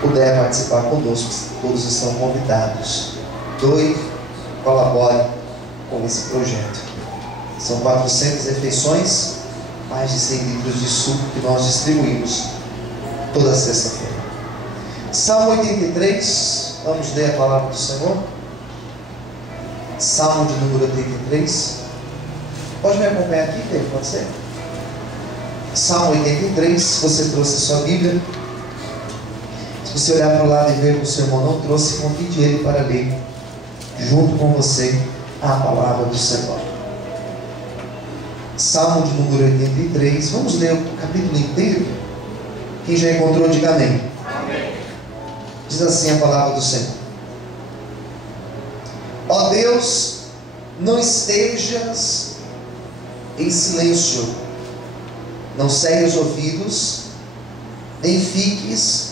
puder participar conosco, todos estão convidados. Doe, colabore com esse projeto. São 400 refeições, mais de 100 litros de suco que nós distribuímos toda sexta-feira. Salmo 83, vamos ler a palavra do Senhor. Salmo de número 83. Pode me acompanhar aqui, Pedro? Pode ser? Salmo 83, se você trouxe a sua Bíblia. Se você olhar para o lado e ver que o seu irmão não trouxe, convide ele para ler junto com você a palavra do Senhor. Salmo de número 83, vamos ler o capítulo inteiro. Quem já encontrou, diga amém. Amém. Diz assim a palavra do Senhor: ó Deus, não estejas em silêncio, não cegue os ouvidos, nem fiques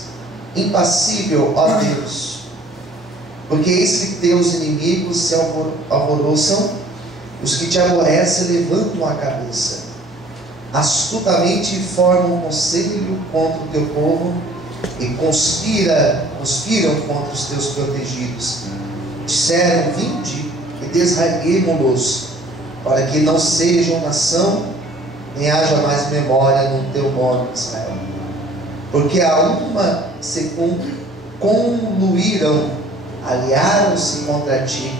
impassível, ó Deus, porque eis que teus inimigos se alvoroçam, os que te aborrecem levantam a cabeça, astutamente formam conselho contra o teu povo e conspiram contra os teus protegidos. Disseram: vinde e desraiguemo-los, para que não sejam nação, nem haja mais memória no teu nome, Israel. Porque a uma se conluíram, aliaram-se contra ti,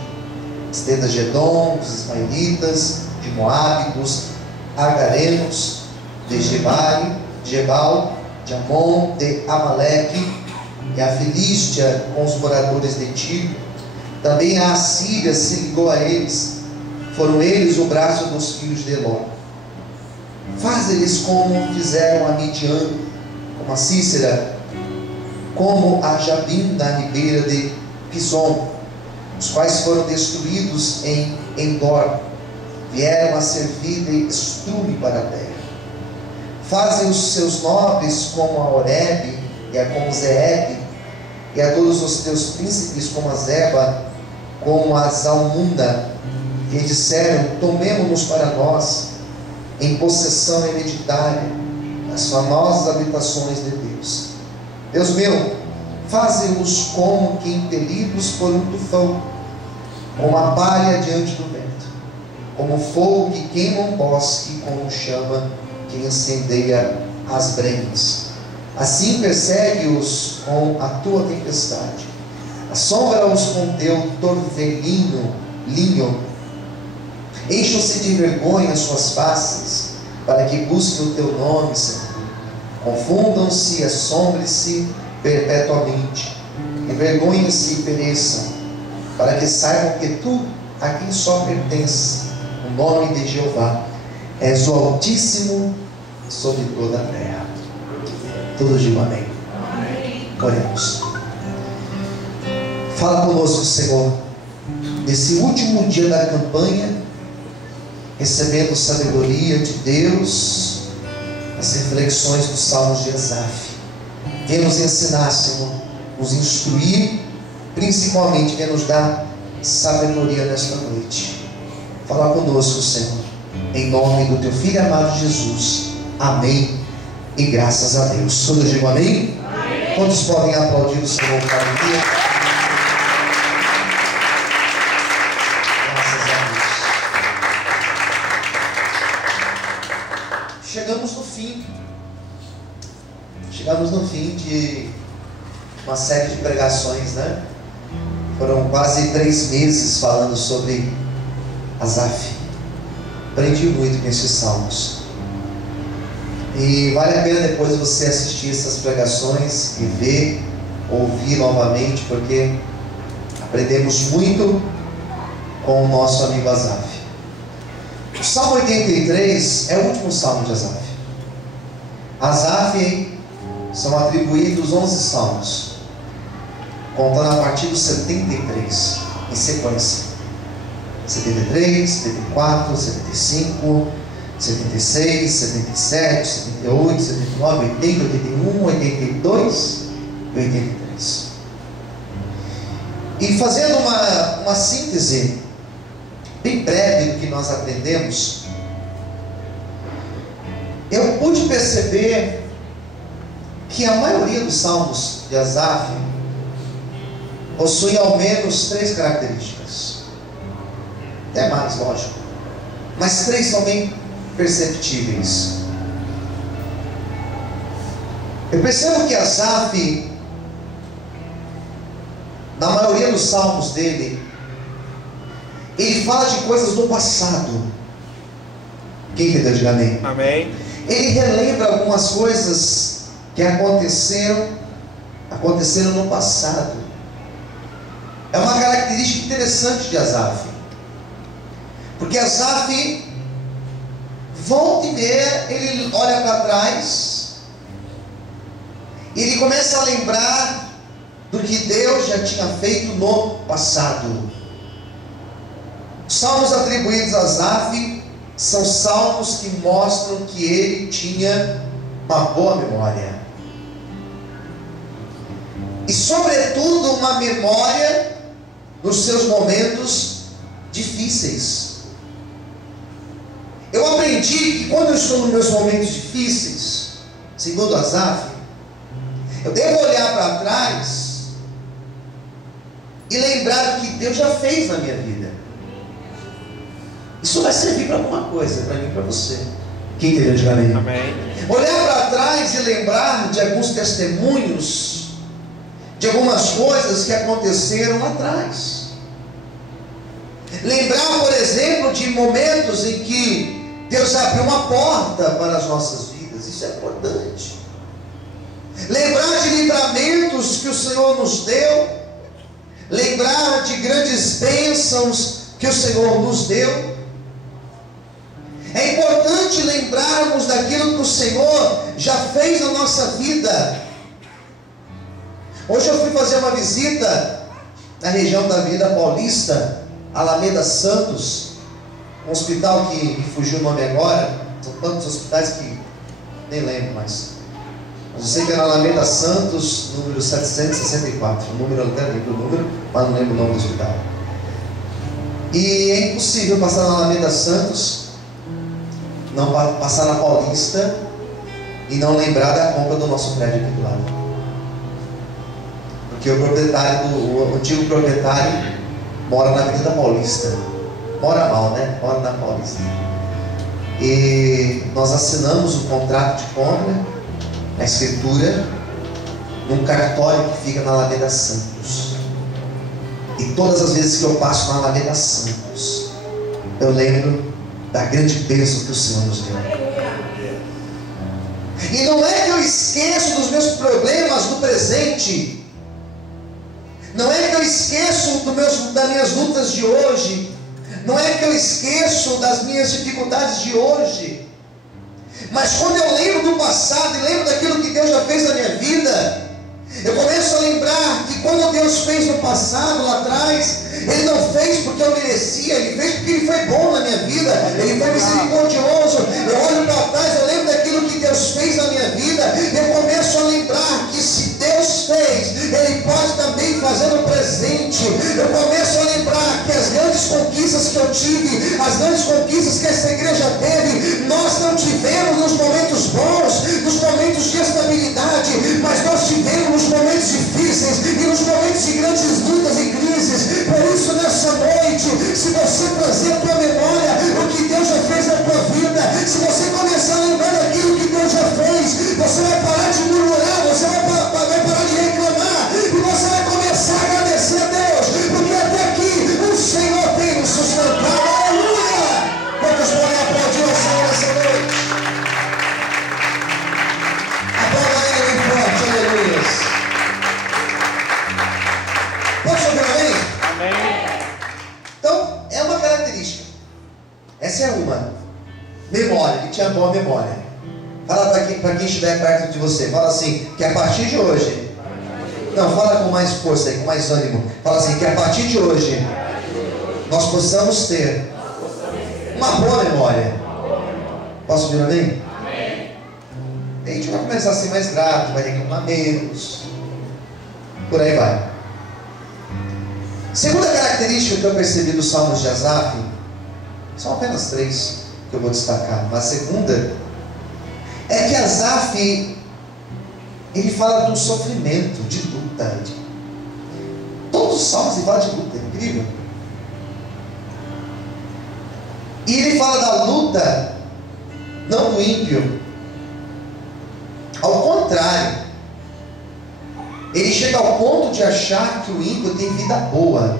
as tendas de Edom, dos ismaelitas, de Moabe, dos agarenos, de Gebal, de Amon, de Amaleque, e a Filístia com os moradores de Tiro. Também a Assíria se ligou a eles, foram eles o braço dos filhos de Eló. Faz-lhes como fizeram a Midian, como a Cícera, como a Jabim na ribeira de Pison, os quais foram destruídos em Endor, vieram a servir de estrume para a terra. Fazem os seus nobres como a Oreb e a como Zeeb, e a todos os teus príncipes como a Zeba, como a Zalmunda, que disseram: tomemo-nos para nós, em possessão hereditária, as famosas habitações de Deus. Deus meu, faze-os como que impelidos por um tufão, como a palha diante do vento, como fogo que queima um bosque, como chama que incendeia as brenhas. Assim persegue-os com a tua tempestade, assombra-os com teu torvelinho, encham-se de vergonha as suas faces, para que busquem o teu nome, Senhor. Confundam-se e assombrem-se perpetuamente, envergonhem-se e pereçam, para que saibam que tu, a quem só pertence o nome de Jeová, és o Altíssimo sobre toda a terra. Todos digam amém. Amém. Oremos. Fala conosco, Senhor, nesse último dia da campanha, recebendo sabedoria de Deus, as reflexões dos Salmos de Asaf. Venha nos ensinar, Senhor, nos instruir, principalmente venha nos dar sabedoria nesta noite. Fala conosco, Senhor, em nome do teu Filho amado Jesus. Amém e graças a Deus. Todos digam amém? Amém. Quantos podem aplaudir o Senhor para o dia? Graças a Deus. Chegamos no fim de uma série de pregações, né? Foram quase 3 meses falando sobre Asaf. Aprendi muito com esses salmos. E vale a pena depois você assistir essas pregações e ver, ouvir novamente, porque aprendemos muito com o nosso amigo Asaf. O Salmo 83 é o último salmo de Asaf. Asaf são atribuídos 11 salmos, contando a partir do 73, em sequência. 73, 74, 75, 76, 77, 78, 79, 80, 81, 82 e 83. E fazendo uma síntese bem breve do que nós aprendemos, eu pude perceber que a maioria dos salmos de Asaf possui ao menos 3 características, até mais, lógico, mas 3 são bem perceptíveis. Eu percebo que Asaf, na maioria dos salmos dele, ele fala de coisas do passado. Quem entendeu? Diga amém. Amém. Ele relembra algumas coisas que aconteceram no passado. É uma característica interessante de Asaf, porque Asaf, volta e meia, ele olha para trás e ele começa a lembrar do que Deus já tinha feito no passado. Os salmos atribuídos a Asaf são salmos que mostram que ele tinha uma boa memória, e sobretudo uma memória nos seus momentos difíceis. Eu aprendi que quando eu estou nos meus momentos difíceis, segundo Asaf, eu devo olhar para trás e lembrar do que Deus já fez na minha vida. Isso vai servir para alguma coisa, para mim e para você. Quem entendeu? Diga amém. Amém. Olhar para trás e lembrar de alguns testemunhos, de algumas coisas que aconteceram lá atrás. Lembrar, por exemplo, de momentos em que Deus abriu uma porta para as nossas vidas. Isso é importante. Lembrar de livramentos que o Senhor nos deu. Lembrar de grandes bênçãos que o Senhor nos deu. É importante lembrarmos daquilo que o Senhor já fez na nossa vida. Hoje eu fui fazer uma visita na região da Avenida Paulista, Alameda Santos, um hospital que me fugiu o nome agora. São tantos hospitais que nem lembro mais. Mas eu sei que era Alameda Santos, número 764. O número, eu até lembro o número, mas não lembro o nome do hospital. E é impossível passar na Alameda Santos, não passar na Paulista e não lembrar da compra do nosso prédio aqui do lado. Porque o antigo proprietário mora na Avenida Paulista. Mora mal, né? Mora na Paulista. E nós assinamos o contrato de compra, a escritura, num cartório que fica na Alameda Santos. E todas as vezes que eu passo na Alameda Santos, eu lembro da grande bênção que o Senhor nos deu. E não é que eu esqueço dos meus problemas do presente, não é que eu esqueço das minhas lutas de hoje, não é que eu esqueço das minhas dificuldades de hoje, mas quando eu lembro do passado e lembro daquilo que Deus já fez na minha vida, eu começo a lembrar que quando Deus fez no passado, lá atrás, Ele não fez porque eu merecia, Ele fez porque Ele foi bom na minha vida, Ele foi misericordioso. Eu olho para trás, eu lembro daquilo que Deus fez na minha vida, e eu começo a lembrar que se Deus fez, Ele pode também fazer no presente. Eu começo a lembrar que as grandes conquistas que eu tive, as grandes conquistas que essa igreja teve, nós não tivemos nos momentos bons, nos momentos de estabilidade, mas nós tivemos nos momentos difíceis e nos momentos de grandes lutas e crises. Por isso, nessa noite, se você trazer a tua memória o que Deus já fez na tua vida, se você começar a lembrar daquilo que Deus já fez, você vai parar de murmurar, você vai parar de reclamar, e você vai começar a agradecer a Deus, porque até aqui o Senhor tem nos sustentado. Aleluia! Quantos podem aplaudir ao Senhor nessa noite? Aplauda Ele bem forte, aleluia! Pode ouvir amém? Amém. Então, é uma característica. Essa é uma. Memória, que tinha boa memória. Fala para quem estiver perto de você. Fala assim, que a partir de hoje. Não, fala com mais força aí, com mais ânimo. Fala assim, que a partir de hoje nós possamos ter uma boa memória. Posso ouvir amém? Amém. E a gente vai começar a ser mais grato, vai reclamar menos. Por aí vai. Segunda característica que eu percebi dos salmos de Asaf, são apenas 3 que eu vou destacar, mas a segunda é que Asaf, ele fala de um sofrimento, de luta. Todos os salmos ele fala de luta, é incrível. E ele fala da luta, não do ímpio. Ao contrário, ele chega ao ponto de achar que o ímpio tem vida boa,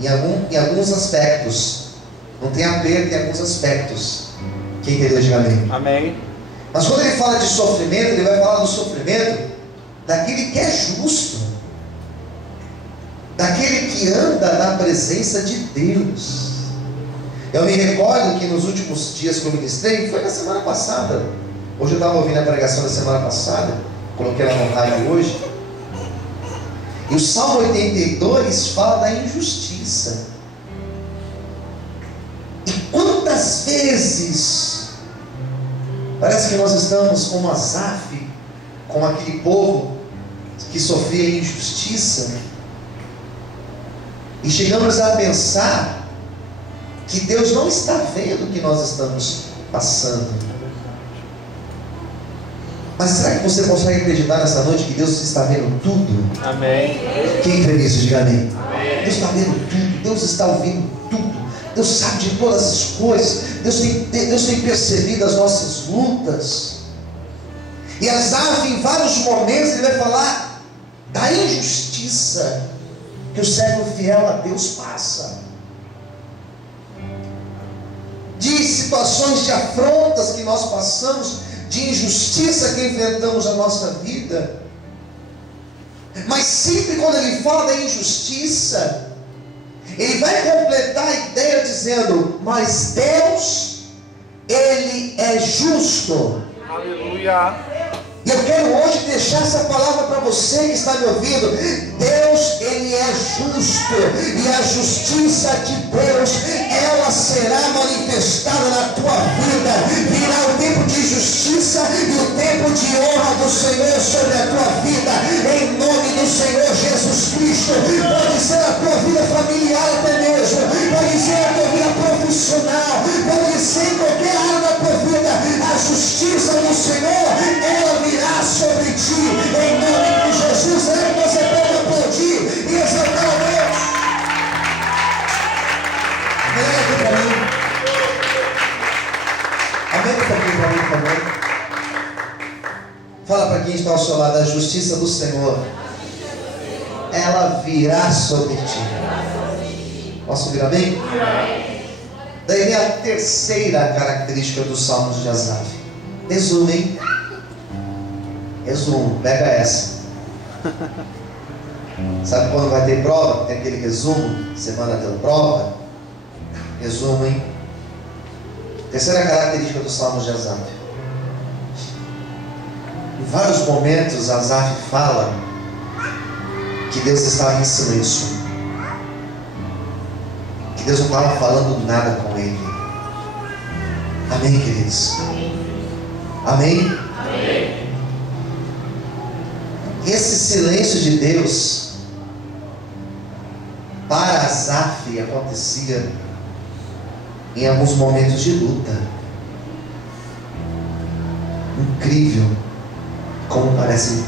em alguns aspectos. Não tem aperto em alguns aspectos. Quem entendeu, diga amém. Amém. Mas quando ele fala de sofrimento, ele vai falar do sofrimento daquele que é justo, daquele que anda na presença de Deus. Eu me recordo que nos últimos dias que eu ministrei, foi na semana passada. Hoje eu estava ouvindo a pregação da semana passada, coloquei ela no rádio hoje. E o Salmo 82 fala da injustiça. E quantas vezes parece que nós estamos como Asaf, com aquele povo que sofria injustiça, e chegamos a pensar que Deus não está vendo o que nós estamos passando. Mas será que você consegue acreditar nessa noite que Deus está vendo tudo? Amém. Quem crê nisso, diga amém. Amém. Deus está vendo tudo, Deus está ouvindo tudo, Deus sabe de todas as coisas, Deus tem percebido as nossas lutas. E Asaf, em vários momentos, ele vai falar da injustiça que o servo fiel a Deus passa, de situações de afrontas que nós passamos, de injustiça que enfrentamos na nossa vida. Mas sempre quando ele fala da injustiça, ele vai completar a ideia dizendo: mas Deus, Ele é justo. Aleluia. E eu quero hoje deixar essa palavra para você que está me ouvindo. Deus, Ele é justo, e a justiça de Deus, ela será manifestada na tua vida. Virá o tempo de justiça e o tempo de honra do Senhor sobre a tua vida, em nome do Senhor Jesus Cristo. Pode ser a tua vida familiar até mesmo, pode ser a tua vida profissional, pode ser em qualquer área da tua vida. A justiça do Senhor, ela virá sobre ti, em nome de Jesus. É que você pode aplaudir e exaltar a Deus. Melhor aqui para mim. Amém, para mim, por favor. Fala para quem está ao seu lado: a justiça do Senhor, ela virá sobre ti. Posso ouvir amém? Daí vem a terceira característica dos salmos de Asaf. Resumo, hein? Resumo, pega essa. Sabe quando vai ter prova? Tem aquele resumo, semana da prova. Resumo, hein? Terceira característica dos salmos de Asaf. Em vários momentos Asaf fala que Deus estava em silêncio, que Deus não estava falando nada com ele. Amém, queridos? Amém? Amém. Esse silêncio de Deus para Asaf acontecia em alguns momentos de luta. Incrível como parece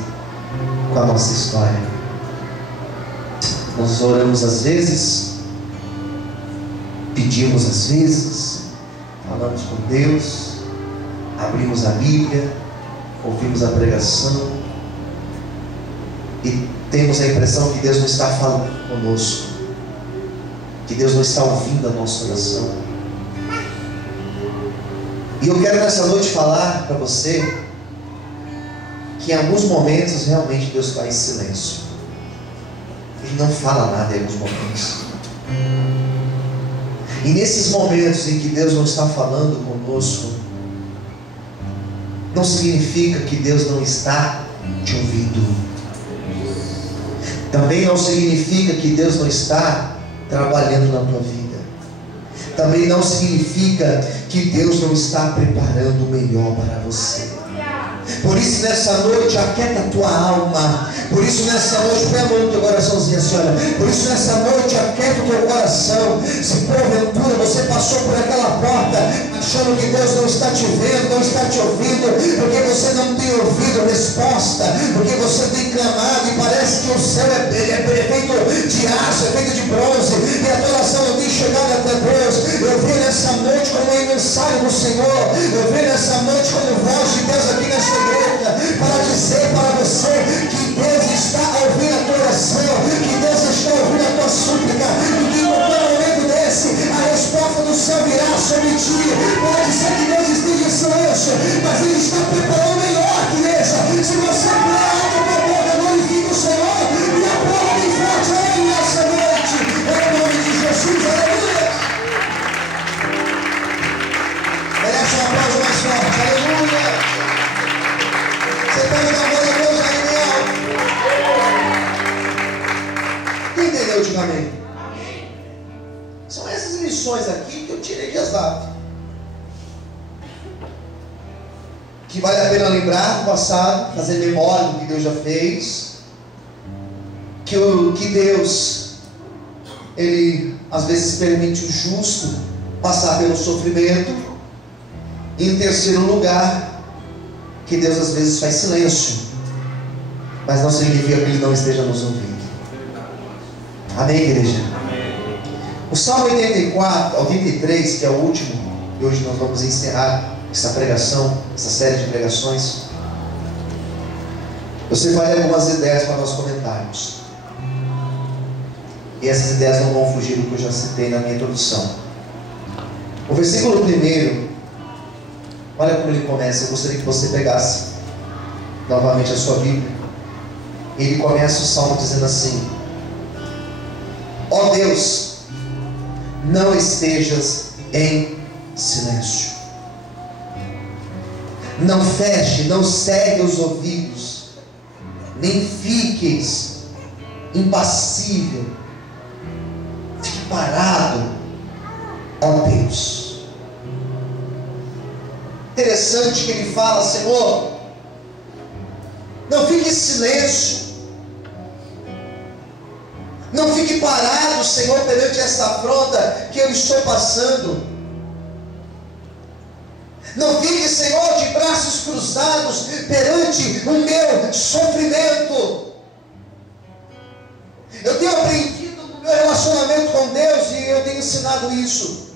com a nossa história. Nós oramos às vezes, pedimos às vezes, falamos com Deus, abrimos a Bíblia, ouvimos a pregação e temos a impressão que Deus não está falando conosco, que Deus não está ouvindo a nossa oração. E eu quero nessa noite falar para você que em alguns momentos realmente Deus está em silêncio. Ele não fala nada em alguns momentos. E nesses momentos em que Deus não está falando conosco, não significa que Deus não está te ouvindo. Também não significa que Deus não está trabalhando na tua vida. Também não significa que Deus não está preparando o melhor para você. Por isso nessa noite aquieta a tua alma. Por isso nessa noite, põe a mão no teu coraçãozinho assim, olha. Por isso nessa noite aquieta o teu coração. Se porventura você passou por aquela porta achando que Deus não está te vendo, não está te ouvindo, porque você não tem ouvido resposta, porque você tem clamado e parece que o céu é feito de aço, é feito de bronze, e a tua oração não tem chegado até Deus. Eu venho nessa noite como emissário do Senhor, eu venho nessa noite como voz de Deus aqui nessa igreja, para dizer para você que Deus está ouvindo a tua oração, que Deus está ouvindo a tua súplica, e que no momento desse a resposta do céu virá sobre ti. Pode ser que Deus esteja em silêncio, mas Ele está preparando melhor, igreja. Se você puder, abre a tua boca, glorifica o Senhor e aplaude bem forte a Ele nessa noite, em nome de Jesus, aleluia. Merece um aplauso mais forte, aleluia. Você pode dar glória a Deus aí, quem entendeu, diga amém. São essas lições aqui que eu tirei de Asaf, que vale a pena lembrar do passado, fazer memória do que Deus já fez, que Deus, Ele às vezes permite o justo passar pelo sofrimento. E em terceiro lugar, que Deus às vezes faz silêncio, mas não significa que Ele não esteja nos ouvindo. Amém, igreja? O Salmo 83, que é o último, e hoje nós vamos encerrar essa pregação, essa série de pregações. Eu separei algumas ideias para nós comentarmos, e essas ideias não vão fugir do que eu já citei na minha introdução. O versículo 1, olha como ele começa. Eu gostaria que você pegasse novamente a sua Bíblia. Ele começa o Salmo dizendo assim: ó Deus, não estejas em silêncio, não feche, não cegue os ouvidos, nem fiques impassível, fique parado, ó Deus. Interessante que ele fala: Senhor, não fique em silêncio, não fique parado, Senhor, perante essa afronta que eu estou passando. Não fique, Senhor, de braços cruzados perante o meu sofrimento. Eu tenho aprendido no meu relacionamento com Deus, e eu tenho ensinado isso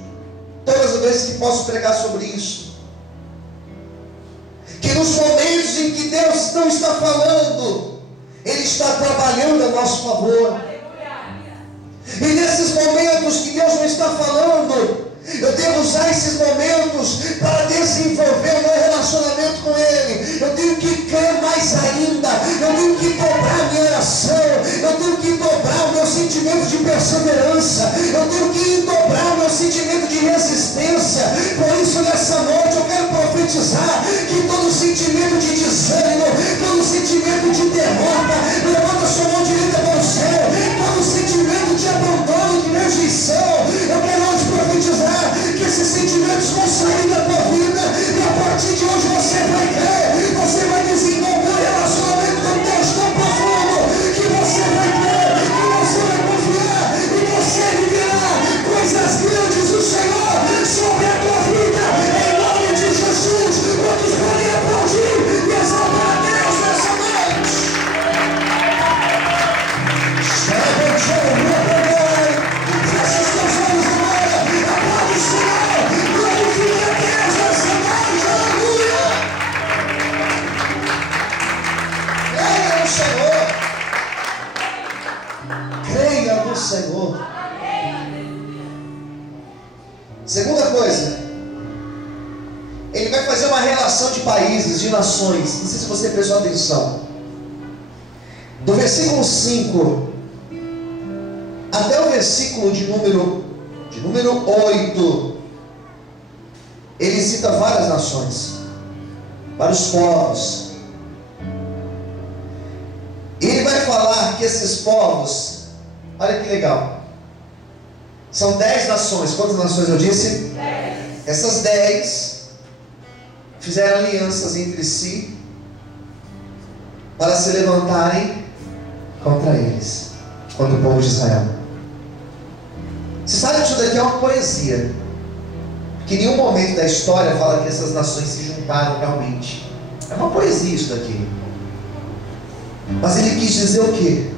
todas as vezes que posso pregar sobre isso, que nos momentos em que Deus não está falando, Ele está trabalhando a nosso favor. E nesses momentos que Deus não está falando, eu devo usar esses momentos para desenvolver o meu relacionamento com Ele. Eu tenho que crer mais ainda, eu tenho que dobrar a minha oração, eu tenho que dobrar o meu sentimento de perseverança, eu tenho que dobrar o meu sentimento de resistência. Por isso nessa noite eu quero profetizar que todo sentimento de desânimo, todo sentimento de derrota, levanta sua mão direita para o céu, todo sentimento de abandono, de rejeição, eu quero hoje profetizar que esses sentimentos vão sair da tua vida, e a partir de hoje você vai crer, você vai desenvolver um relacionamento com Deus tão profundo, que você vai crer, que você vai confiar, e você viverá coisas grandes do Senhor sobre a tua vida, em nome de Jesus. Quantos podem aplaudir e exaltar a Deus nessa noite? Feche os teus olhos agora, aplaude o Senhor, glorifique a Deus nessa noite, aleluia. Creia no Senhor, creia no Senhor. Segunda coisa, Ele vai fazer uma relação de países, de nações. Não sei se você prestou atenção. Do versículo 5 até o versículo de número 8, ele cita várias nações, vários povos. E ele vai falar que esses povos, olha que legal, são 10 nações. Quantas nações eu disse? 10. Essas 10 fizeram alianças entre si para se levantarem contra eles, contra o povo de Israel. Você sabe que isso daqui é uma poesia, que em nenhum momento da história fala que essas nações se juntaram realmente. É uma poesia isso daqui. Mas ele quis dizer o quê?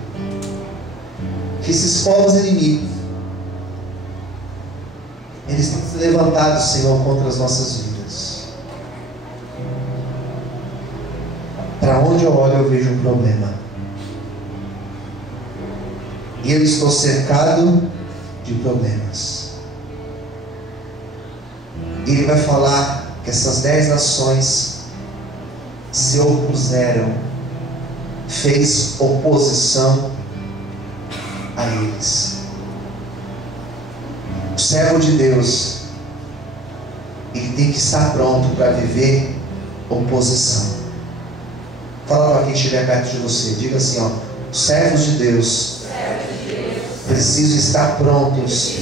Que esses povos inimigos, eles têm se levantado, Senhor, contra as nossas vidas. Para onde eu olho eu vejo um problema. E eu estou cercado de problemas. E ele vai falar que essas 10 nações se opuseram, fez oposição a eles. O servo de Deus, ele tem que estar pronto para viver oposição. Fala para quem estiver perto de você, diga assim, ó: os servos de Deus precisam estar prontos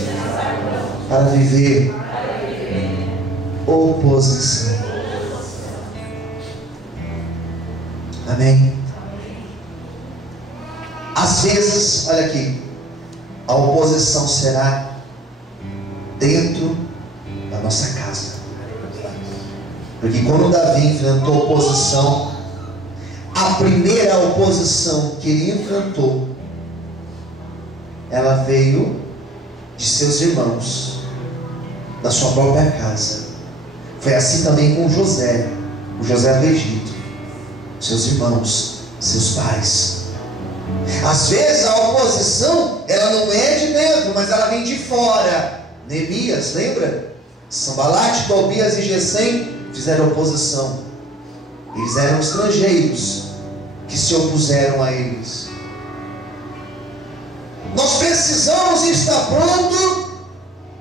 para viver oposição. Amém? Às vezes, olha aqui, a oposição será dentro da nossa casa. Porque quando Davi enfrentou oposição, a primeira oposição que ele enfrentou, ela veio de seus irmãos, da sua própria casa. Foi assim também com José, o José do Egito, seus irmãos, seus pais. Às vezes a oposição, ela não é de dentro, mas ela vem de fora. Neemias, lembra? Sanbalate, Tobias e Gesem fizeram oposição. Eles eram estrangeiros que se opuseram a eles. Nós precisamos estar prontos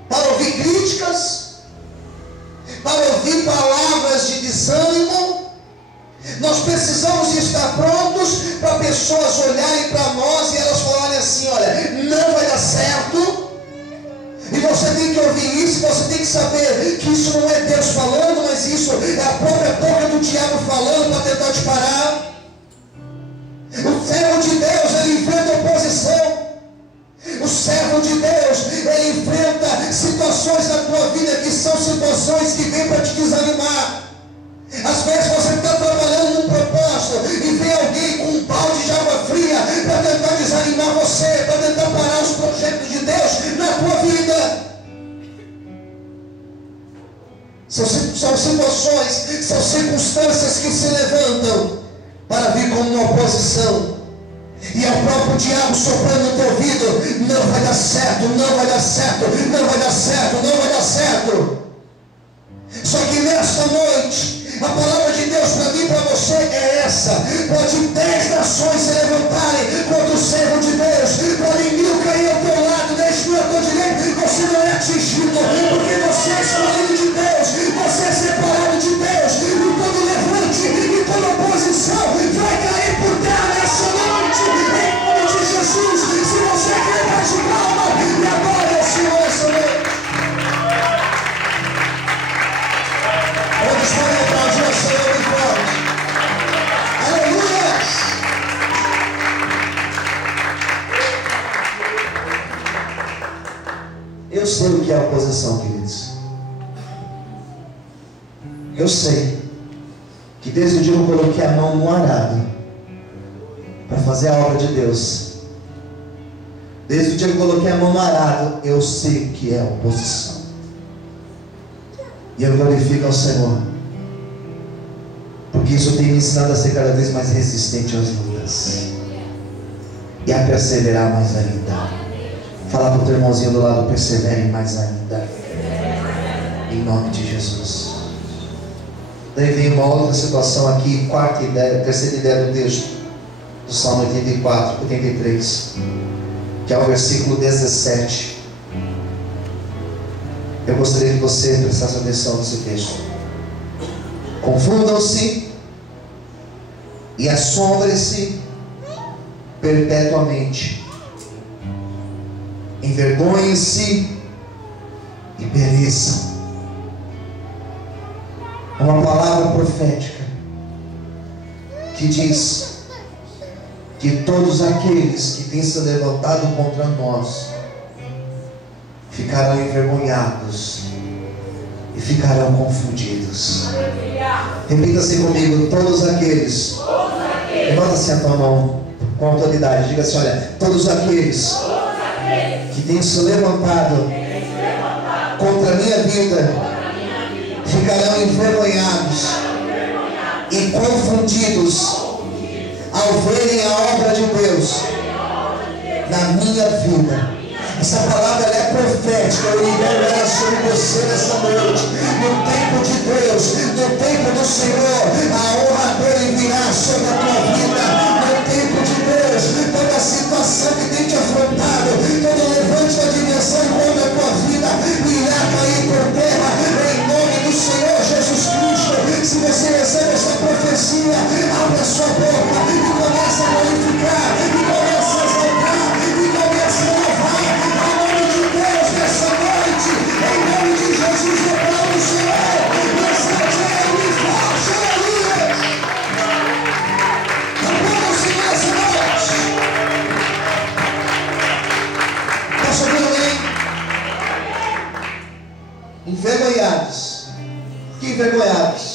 para ouvir críticas, para ouvir palavras de desânimo. Nós precisamos estar prontos para pessoas olharem para nós e elas falarem assim: olha, não vai dar certo. E você tem que ouvir isso, você tem que saber que isso não é Deus falando, mas isso é a própria boca do diabo falando para tentar te parar. O servo de Deus, ele enfrenta oposição. O servo de Deus, ele enfrenta situações na tua vida que são situações que vêm para te desanimar. Às vezes você está trabalhando num propósito e vem alguém com um balde de água fria para tentar desanimar você, para tentar parar os projetos de Deus na tua vida. São situações, são circunstâncias que se levantam para vir como uma oposição. E é o próprio diabo soprando no teu ouvido: não vai dar certo, não vai dar certo, não vai dar certo, não vai dar certo. Só que nesta noite, a palavra de Deus para mim e para você é essa: pode 10 nações se levantarem contra o servo de Deus, podem 1000 cair ao teu lado, 10.000 ao teu direito, você não é atingido, porque você é escolhido de Deus, você é separado de Deus, e todo levante e toda oposição vai cair por terra nessa noite, em nome de Jesus. Se você quer dar de palma e adora o Senhor essa noite. Onde podem aplaudir o Senhor bem forte? Aleluia! Eu sei o que é oposição, queridos. Eu sei que desde o dia que eu coloquei a mão no arado para fazer a obra de Deus, desde o dia que eu coloquei a mão no arado, eu sei o que é oposição. E eu glorifico ao Senhor, porque isso tem me ensinado a ser cada vez mais resistente às lutas e a perseverar mais ainda. Fala para o teu irmãozinho do lado: persevere mais ainda, em nome de Jesus. Daí vem uma outra situação aqui, quarta ideia, terceira ideia do texto, do Salmo 83, que é o versículo 17. Eu gostaria que você prestasse atenção nesse texto. Confundam-se e assombrem-se perpetuamente, envergonhem-se e pereçam. Uma palavra profética que diz que todos aqueles que têm se levantado contra nós ficarão envergonhados e ficarão confundidos. Repita-se comigo: todos aqueles. Levanta assim a tua mão com autoridade. Diga assim: olha, todos aqueles que têm se levantado contra a minha vida ficarão envergonhados e confundidos ao verem a obra de Deus na minha vida. Essa palavra é profética. Eu libero ela sobre você nessa noite. No tempo de Deus, no tempo do Senhor, a honra dele virá sobre a tua vida. No tempo de Deus, toda situação que tem te afrontado, todo levante da dimensão contra a tua vida irá cair por terra em nome do Senhor Jesus Cristo. Se você recebe essa profecia, abre a sua boca e começa a glorificar, e começa a exaltar, e começa a louvar em nome de Deus nessa noite. Em nome de Jesus, eu clamo o Senhor. Exalte ele forte, aleluia. Aplauda o Senhor essa noite. Está chovendo aí? Envergonhados. Que envergonhados?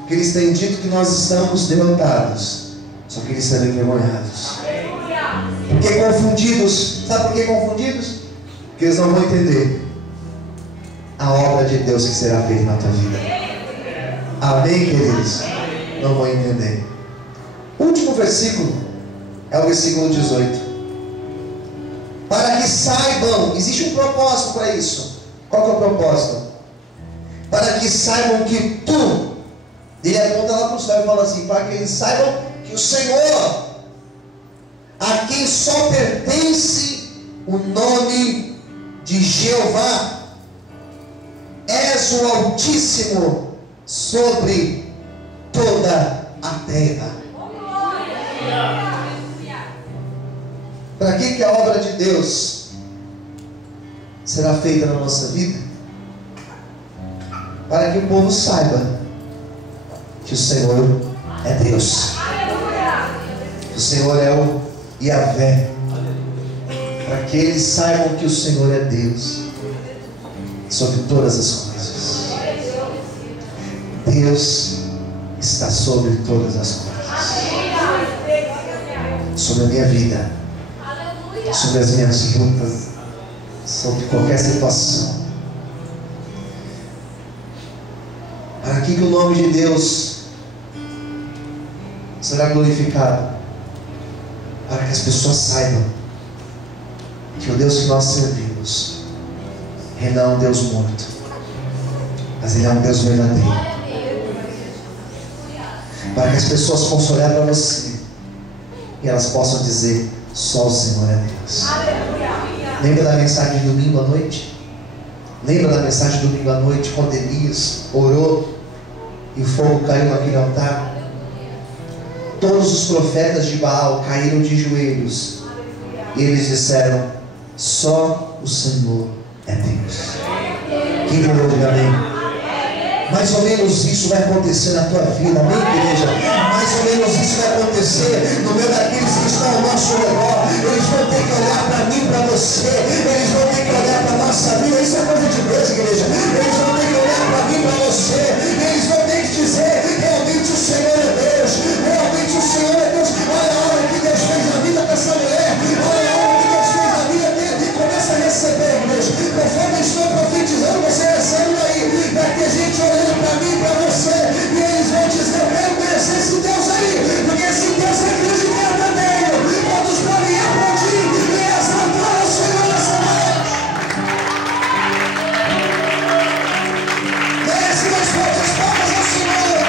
Porque eles têm dito que nós estamos levantados, só que eles serão envergonhados. Porque confundidos. Sabe por que confundidos? Porque eles não vão entender a obra de Deus que será feita na tua vida. Amém, queridos? Não vão entender. O último versículo é o versículo 18. Para que saibam, existe um propósito para isso. Qual que é o propósito? Para que saibam que tu, ele aponta lá para o céu e fala assim: para que eles saibam que o Senhor, a quem só pertence o nome de Jeová, és o Altíssimo sobre toda a terra. Para que a obra de Deus será feita na nossa vida? Para que o povo saiba que o Senhor é Deus, que o Senhor é o Yahvé, para que eles saibam que o Senhor é Deus sobre todas as coisas. Deus está sobre todas as coisas, sobre a minha vida, sobre as minhas lutas, sobre qualquer situação. Para que o nome de Deus será glorificado? Para que as pessoas saibam que o Deus que nós servimos, Ele não é um Deus morto, mas Ele é um Deus verdadeiro. Para que as pessoas possam olhar para você e elas possam dizer: só o Senhor é Deus. Lembra da mensagem de domingo à noite? Lembra da mensagem de domingo à noite, quando Elias orou e o fogo caiu naquele altar? Todos os profetas de Baal caíram de joelhos e eles disseram: só o Senhor é Deus. Quem falou, diga amém. Mais ou menos isso vai acontecer na tua vida, amém, igreja? Mais ou menos isso vai acontecer no meio daqueles que estão ao nosso redor. Eles vão ter que olhar para mim, para você. Eles vão ter que olhar para a nossa vida. Isso é coisa de Deus, igreja. Eles vão ter que olhar para mim, para você. Eles vão ter que dizer: realmente o Senhor é Deus. Realmente o Senhor é Deus. Olha a obra que Deus fez na vida dessa mulher. Olha a obra que Deus fez na vida dele. Começa a receber, igreja. Conforme eu estou profetizando, você recebe aí. Vai ter gente olhando para mim, para você, e eles vão dizer: eu quero conhecer esse Deus aí, porque esse Deus é Deus verdadeiro. Todos podem aplaudir e exaltar o Senhor nessa noite. Merece mais fortes palmas ao Senhor.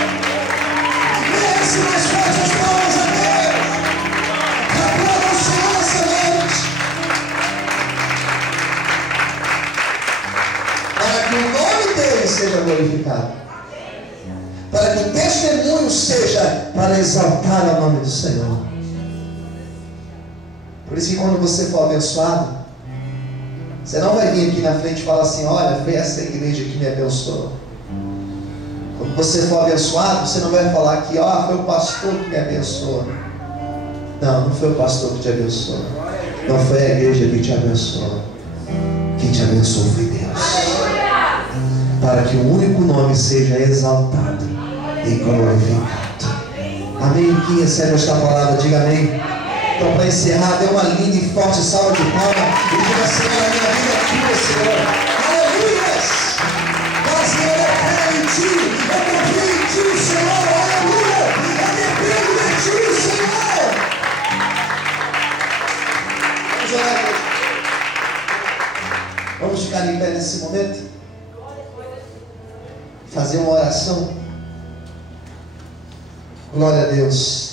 Merece mais fortes palmas a Deus. Aplauda o Senhor nessa noite. Para que o nome dele seja glorificado, para que o testemunho seja para exaltar o nome do Senhor. Por isso que quando você for abençoado, você não vai vir aqui na frente e falar assim: olha, foi essa igreja que me abençoou. Quando você for abençoado, você não vai falar que foi o pastor que me abençoou. Não, não foi o pastor que te abençoou. Não foi a igreja que te abençoou. Quem te abençoou foi Deus. Para que o único nome seja exaltado e glorificado. Amém? Quem recebe esta palavra, diga amém. Então, para encerrar, dê uma linda e forte salva de palmas e diga: Senhor, a minha vida é tua, Senhor. Aleluias! Ó Senhor, eu creio em Ti, eu confio em Ti, Senhor. Aleluia! Eu dependo de Ti, Senhor. Vamos orar. Vamos ficar em pé nesse momento? Fazer uma oração. Glória a Deus.